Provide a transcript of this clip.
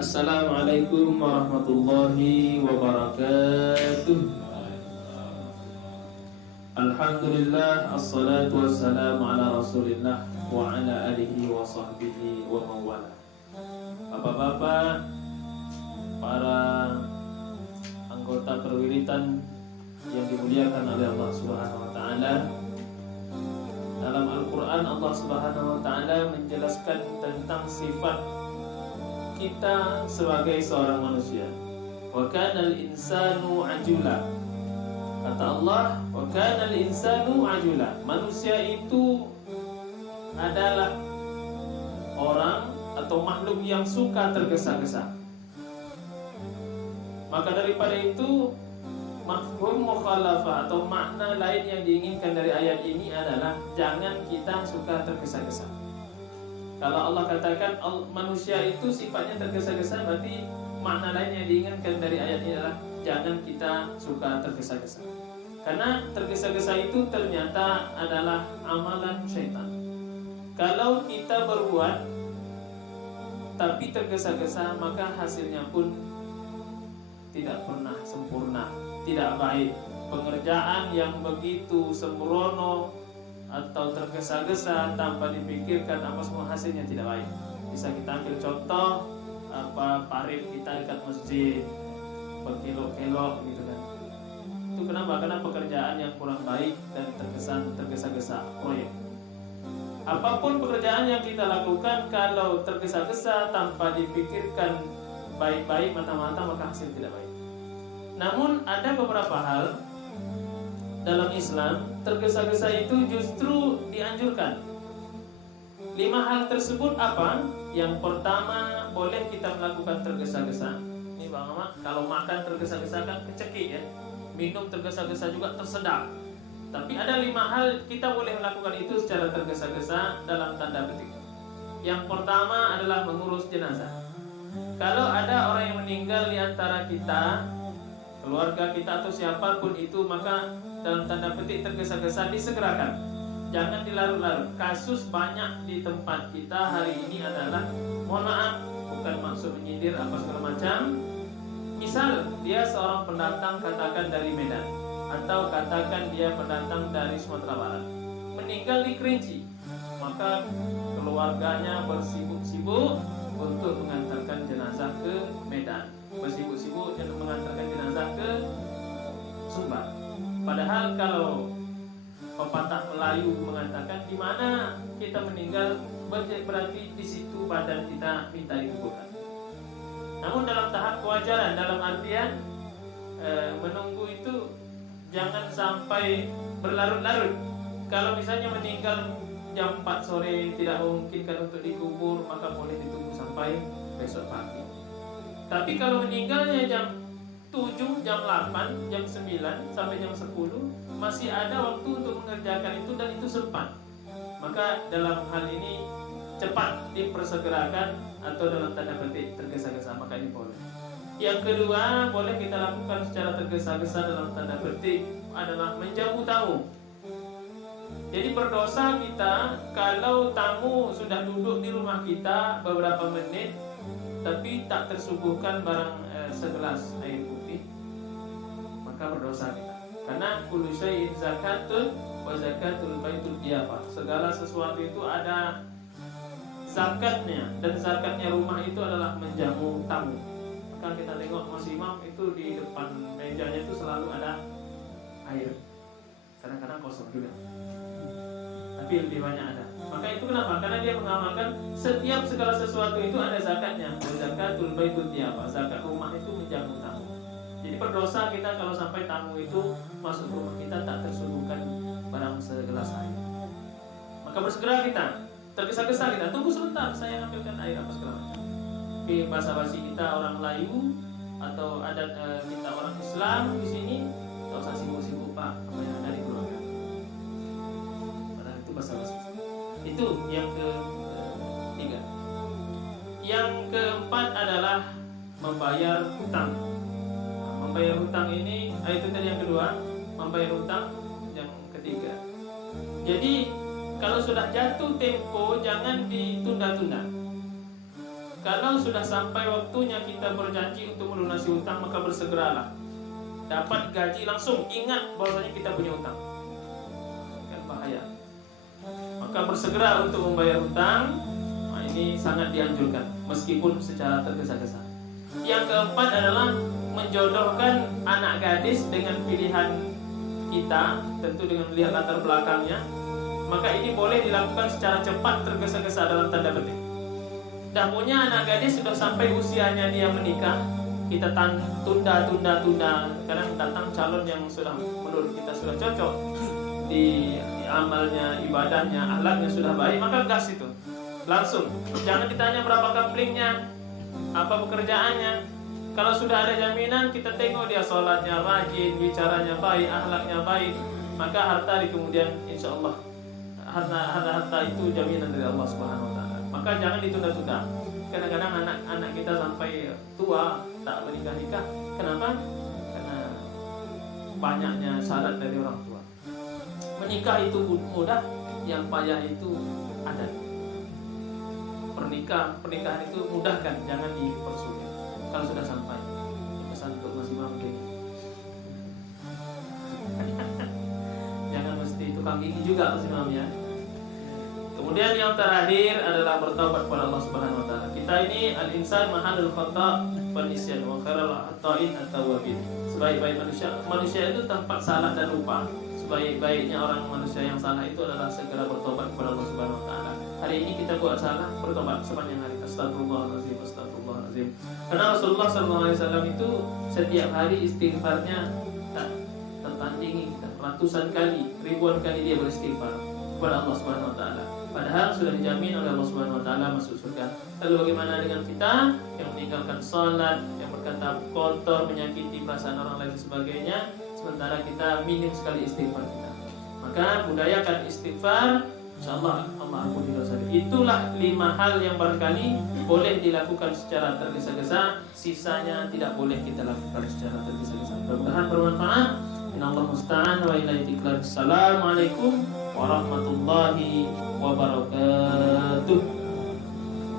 Assalamualaikum warahmatullahi wabarakatuh. Alhamdulillah, assalatu wassalamu ala rasulillah wa ala alihi wa sahbihi wa mawala. Bapak-bapak, para anggota perwiritan yang dimuliakan oleh Allah Subhanahu wa taala, dalam Al-Qur'an Allah Subhanahu wa taala menjelaskan tentang sifat kita sebagai seorang manusia. Wa kanal insanu ajula. Kata Allah, wa kanal insanu ajula. Manusia itu adalah orang atau makhluk yang suka tergesa-gesa. Maka daripada itu, mafhum mukhalafah atau makna lain yang diinginkan dari ayat ini adalah jangan kita suka tergesa-gesa. Kalau Allah katakan manusia itu sifatnya tergesa-gesa, berarti makna lain yang diinginkan dari ayat ini adalah jangan kita suka tergesa-gesa. Karena tergesa-gesa itu ternyata adalah amalan syaitan. Kalau kita berbuat tapi tergesa-gesa, maka hasilnya pun tidak pernah sempurna, tidak baik. Pengerjaan yang begitu sembrono atau tergesa-gesa tanpa dipikirkan apa semua, hasilnya tidak baik. Bisa kita ambil contoh parit kita dekat masjid berkelok-kelok gitu kan. Itu kenapa? Karena pekerjaan yang kurang baik dan tergesa-gesa proyek. Apapun pekerjaan yang kita lakukan, kalau tergesa-gesa tanpa dipikirkan baik-baik mata-mata, maka hasil tidak baik. Namun ada beberapa hal dalam Islam, tergesa-gesa itu justru dianjurkan. 5 hal tersebut apa? Yang pertama, boleh kita melakukan tergesa-gesa. Ini Bang Ahmad, kalau makan tergesa-gesa kan kecekik ya. Minum tergesa-gesa juga tersedak. Tapi ada 5 hal kita boleh melakukan itu secara tergesa-gesa dalam tanda petik. Yang pertama adalah mengurus jenazah. Kalau ada orang yang meninggal di antara kita, keluarga kita atau siapapun itu, maka dalam tanda petik tergesa-gesa disegerakan. Jangan dilarut-larut. Kasus banyak di tempat kita hari ini adalah, mohon maaf, bukan maksud menyindir apa segala macam. Misal dia seorang pendatang, katakan dari Medan, atau katakan dia pendatang dari Sumatera Barat, meninggal di Kerinci, maka keluarganya bersibuk-sibuk untuk mengantarkan jenazah ke Medan, bersibuk-sibuk untuk mengantarkan jenazah ke Sumbar. Padahal kalau pepatah Melayu mengatakan di mana kita meninggal berarti di situ badan kita minta dikuburkan. Namun dalam tahap kewajaran, dalam artian menunggu itu jangan sampai berlarut-larut. Kalau misalnya meninggal jam 4 sore tidak memungkinkan untuk dikubur, maka boleh ditunggu sampai besok pagi. Tapi kalau meninggalnya jam 7, jam 8, jam 9 sampai jam 10, masih ada waktu untuk mengerjakan itu dan itu sempat. Maka dalam hal ini cepat dipersegerakan atau dalam tanda petik tergesa-gesa, maka ini boleh. Yang kedua, boleh kita lakukan secara tergesa-gesa dalam tanda petik adalah menjamu tamu. Jadi berdosa kita kalau tamu sudah duduk di rumah kita beberapa menit tapi tak tersuguhkan barang segelas air putih, maka berdosa kita. Karena kullu syai'in zakatun wa zakatul baitul dhiyafah. Segala sesuatu itu ada zakatnya, dan zakatnya rumah itu adalah menjamu tamu. Maka kita tengok Mas Imam itu di depan mejanya itu selalu ada air. Kadang-kadang kosong juga, tapi lebih banyak ada. Maka itu kenapa? Karena dia mengamalkan setiap segala sesuatu itu ada zakatnya. Zakatul baitul dhiyafah. Zakat rumah itu menjamu tamu. Jadi berdosa kita kalau sampai tamu itu masuk rumah kita tak tersuguhkan barang segelas air. Maka bersegera kita, tergesa-gesa kita, tunggu sebentar saya ambilkan air apa segala macam. Tapi basa-basi kita orang Melayu atau adat kita orang Islam di sini, tak usah sibuk-sibuk Pak, apa yang ada di keluarga. Padahal itu basa-basi. Itu yang ketiga. Yang keempat adalah membayar hutang. Membayar hutang ini, itu tadi yang kedua. Membayar hutang yang ketiga. Jadi kalau sudah jatuh tempo, jangan ditunda-tunda. kalau sudah sampai waktunya kita berjanji untuk melunasi hutang, maka bersegeralah. Dapat gaji langsung ingat bahwasanya kita punya hutang, kan bahaya. Maka bersegera untuk membayar hutang. Nah, ini sangat dianjurkan meskipun secara tergesa-gesa. Yang keempat adalah menjodohkan anak gadis dengan pilihan kita, tentu dengan melihat latar belakangnya. Maka ini boleh dilakukan secara cepat, tergesa-gesa dalam tanda petik. Dah punya anak gadis, sudah sampai usianya dia menikah, kita tunda. Kadang datang calon yang sudah menurut kita sudah cocok di amalnya, ibadahnya, akhlaknya sudah baik, maka gas itu langsung. Jangan ditanya berapa kaplingnya, apa pekerjaannya. Kalau sudah ada jaminan, kita tengok dia sholatnya rajin, bicaranya baik, akhlaknya baik, maka harta di kemudian insya Allah, harta itu jaminan dari Allah Subhanahu Wa Taala. Maka jangan ditunda-tunda. Kadang-kadang anak kita sampai tua tak menikah. Kenapa? Karena banyaknya syarat dari orang tua. Menikah itu mudah, yang payah itu ada. Pernikahan itu mudahkan, jangan dipersulit. Kalau sudah sampai, pesan untuk Mas Imam ini. Jangan mesti tukang gigi juga Mas Imam ya. Kemudian yang terakhir adalah bertobat kepada Allah Subhanahu Wa Taala. Kita ini al-insan mahalul khata' wa nisyan wa khairul khata'in at-tawwabin. Sebaik-baik manusia itu tempat salah dan lupa. Sebaik-baiknya orang manusia yang salah itu adalah segera bertobat kepada Allah Subhanahu Wa Taala. Hari ini kita buat salah, bertobat sepanjang hari. Astagfirullahaladzim, astagfirullahaladzim. Karena Rasulullah SAW itu setiap hari istighfarnya tak tertandingi, ratusan kali, ribuan kali dia beristighfar kepada Allah Subhanahu Wa Taala. Padahal sudah dijamin oleh Allah Subhanahu Wa Taala masuk surga. Lalu bagaimana dengan kita yang meninggalkan salat, yang berkata kotor, menyakiti perasaan orang lain dan sebagainya, sementara kita minim sekali istighfar kita. Maka budayakan istighfar, insyaallah Allah ampuni dosa. Itulah 5 hal yang barangkali boleh dilakukan secara tergesa-gesa, sisanya tidak boleh kita lakukan secara tergesa-gesa. Mudah-mudahan bermanfaat. Inallahu musta'an wa ilaihi tiklan. Assalamualaikum warahmatullahi wabarakatuh.